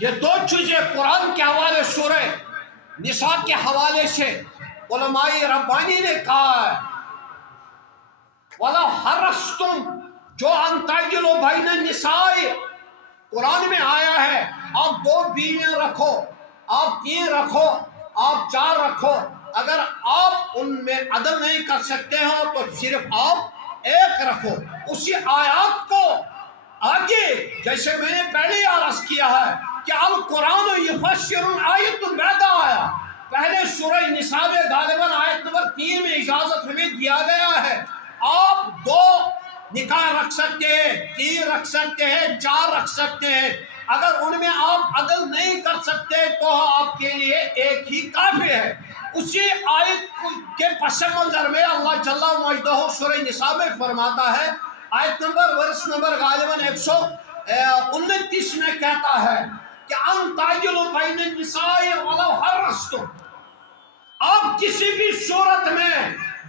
یہ دو چیزیں قرآن کے حوالے سورہ نساء کے حوالے سے علماء ربانی نے کہا ہے وَلَوْ حَرَّصْتُمْ جو أَن تَعْدِلُوا بَيْنَ النِّسَاءِ قرآن میں آیا ہے آپ 2 بیویاں رکھو، آپ 3 رکھو، آپ 4 رکھو، اگر آپ ان میں عدل نہیں کر سکتے ہو تو صرف آپ 1 رکھو۔ اسی آیات کو آگے جیسے میں نے پہلے عرض کیا ہے کہ القرآن یفسر آیت بعد آیا، پہلے سورہ نساء میں غالباً آیت نمبر 3 میں اجازت ہمیں دیا گیا ہے آپ 2 نکاح رکھ سکتے ہیں، 3 رکھ سکتے ہیں، 4 رکھ سکتے ہیں، اگر ان میں آپ عدل نہیں کر سکتے تو آپ کے لیے 1 ہی کافی ہے۔ اسی آیت کے پس منظر میں اللہ جل مجدہ سورہ نساء میں فرماتا ہے، آیت نمبر ورس نمبر غالباً 129 میں کہتا ہے کہ ان تعجلوا بین النساء ولو حرصتم، آپ کسی بھی صورت میں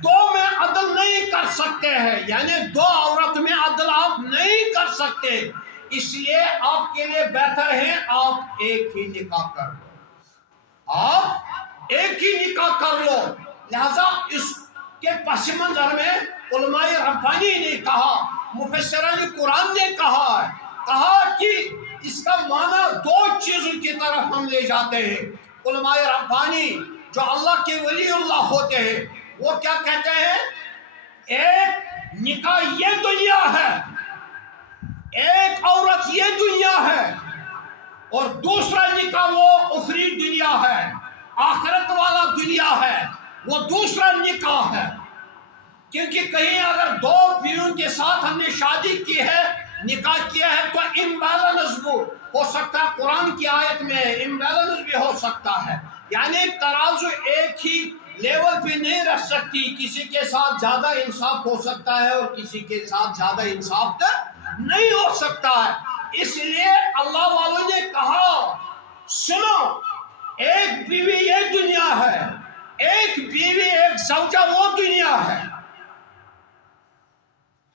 2 میں عدل نہیں کر سکتے ہیں، یعنی 2 عورت میں عدل آپ نہیں کر سکتے، اس لیے آپ کے لیے بہتر ہے آپ 1 ہی نکاح کر لو، آپ 1 ہی نکاح کر لو۔ لہذا اس کے پس منظر میں علماء ربانی نے کہا، مفسران قرآن نے کہا کہ اس کا معنی 2 چیزوں کی طرف ہم لے جاتے ہیں۔ علماء ربانی جو اللہ کے ولی اللہ ہوتے ہیں وہ کیا کہتے ہیں، 1 نکاح یہ دنیا ہے، 1 عورت یہ دنیا ہے، اور دوسرا نکاح وہ اخری دنیا ہے، آخرت والا دنیا ہے، وہ دوسرا نکاح ہے۔ کیونکہ کہیں اگر 2 بیویوں کے ساتھ ہم نے شادی کی ہے، نکاح کیا ہے تو امبیلنس ہو سکتا ہے، قرآن کی آیت میں امبیلنس بھی ہو سکتا ہے، یعنی ترازو ایک ہی لیول پہ نہیں رکھ سکتی، کسی کے ساتھ زیادہ انصاف ہو سکتا ہے اور کسی کے ساتھ زیادہ انصاف نہیں ہو سکتا ہے۔ اس لیے اللہ والوں نے کہا سنو، 1 بیوی یہ دنیا ہے، 1 بیوی 1 زوجہ وہ دنیا ہے،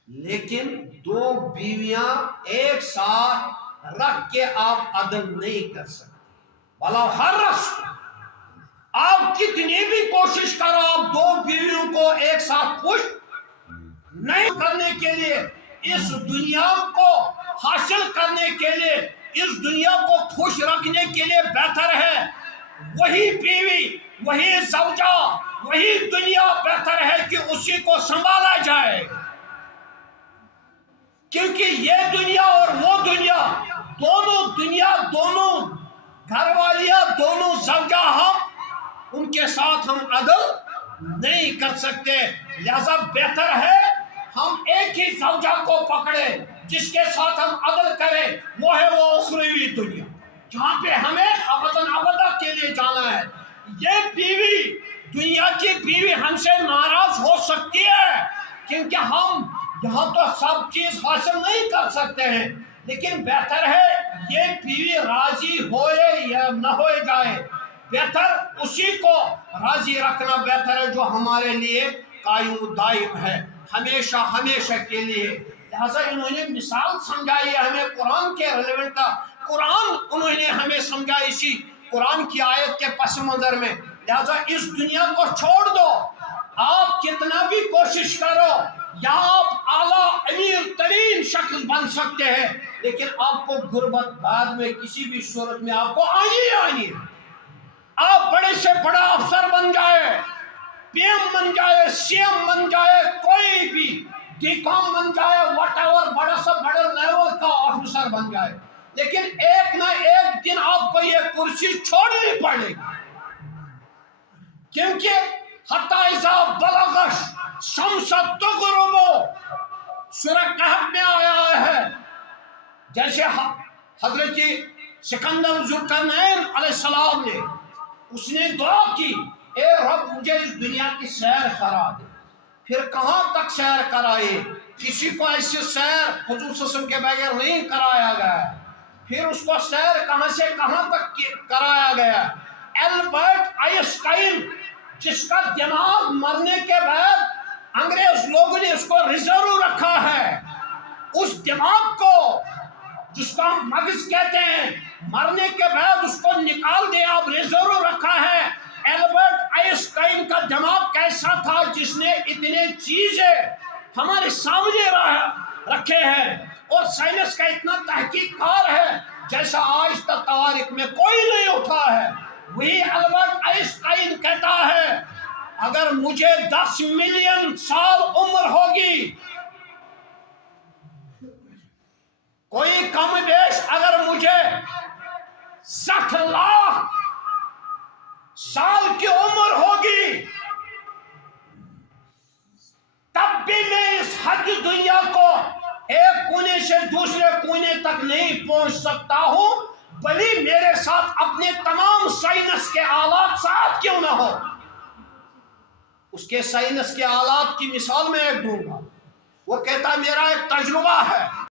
لیکن 2 بیویاں ایک ساتھ رکھ کے آپ عدل نہیں کر سکتے۔ وَلَوْ حَرَّصْتُمْ، آپ کتنی بھی کوشش کرو آپ 2 بیویوں کو ایک ساتھ خوش نہیں کرنے کے لیے، اس دنیا کو حاصل کرنے کے لیے، اس دنیا کو خوش رکھنے کے لیے بہتر ہے وہی بیوی، وہی زوجہ، وہی دنیا بہتر ہے کہ اسی کو سنبھالا جائے، کیونکہ یہ دنیا اور وہ دنیا، دونوں گھر والیاں، دونوں زوجہ، ہم ان کے ساتھ ہم عدل نہیں کر سکتے، لہذا بہتر ہے ہم 1 ہی زوجہ کو پکڑے جس کے ساتھ ہم عدل کریں، وہ ہے وہ اخروی دنیا جہاں پہ ہمیں ابداً ابدا کے لیے جانا ہے۔ یہ بیوی، دنیا کی بیوی ہم سے ناراض ہو سکتی ہے کیونکہ ہم یہاں تو سب چیز حاصل نہیں کر سکتے ہیں، لیکن بہتر ہے یہ بیوی راضی ہوئے یا نہ ہوئے جائے، بہتر اسی کو راضی رکھنا بہتر ہے جو ہمارے لیے قائم و دائم ہے ہمیشہ کے لیے۔ لہذا انہوں نے مثال سمجھائی ہے ہمیں قرآن کے ریلیونٹ، قرآن انہوں نے ہمیں سمجھائی اسی قرآن کی آیت کے پس منظر میں۔ لہذا اس دنیا کو چھوڑ دو، آپ کتنا بھی کوشش کرو، یہاں آپ اعلیٰ امیر ترین شخص بن سکتے ہیں، لیکن آپ کو غربت بعد میں کسی بھی صورت میں آپ کو آنی ہے۔ آپ بڑے سے بڑا افسر بن جائے، پی ایم بن جائے، سی ایم بن جائے، کوئی بھی ڈی کام بن جائے، واٹ ایور، بڑا سے بڑے لیول کا آفیسر بن جائے، لیکن ایک نہ ایک دن آپ کو یہ کرسی چھوڑنی پڑے گی، کیونکہ حتی اذا بلغ الشمس تغرب سورہ کہف میں آیا ہے، جیسے حضرت سکندر ذوالقرنین علیہ السلام نے اس نے دعا کی، اے رب مجھے اس دنیا کی سیر کرا دے، پھر کہاں تک سیر کرائے، کسی کو ایسی سیر حضور صلی اللہ علیہ وسلم کے بغیر نہیں کرایا گیا، پھر اس کو سیر کہاں سے کہاں تک کرایا گیا۔ البرٹ آئنسٹائن جس کا دماغ مرنے کے بعد انگریز لوگوں نے اس کو ریزرو رکھا ہے، اس دماغ کو جس کو ہم مغز کہتے ہیں، مرنے کے بعد اس کو نکال دیا، اب ریزرو رکھا ہے۔ البرٹ آئنسٹائن کا دماغ کیسا تھا جس نے اتنے چیزیں ہمارے سامنے رکھے ہیں، اور سائنس کا اتنا تحقیق کار ہے جیسا آج تک تاریخ میں کوئی نہیں اٹھا ہے۔ وہی البرٹ آئنسٹائن کہتا ہے اگر مجھے 10 ملین سال عمر ہوگی، کوئی کم بیش اگر مجھے 60 لاکھ سال کی عمر ہوگی، تب بھی میں اس حج دنیا کو ایک کونے سے دوسرے کونے تک نہیں پہنچ سکتا ہوں، بھلی میرے ساتھ اپنے تمام سائنس کے آلات ساتھ کیوں نہ ہو۔ اس کے سائنس کے آلات کی مثال میں ایک دوں گا، وہ کہتا میرا ایک تجربہ ہے،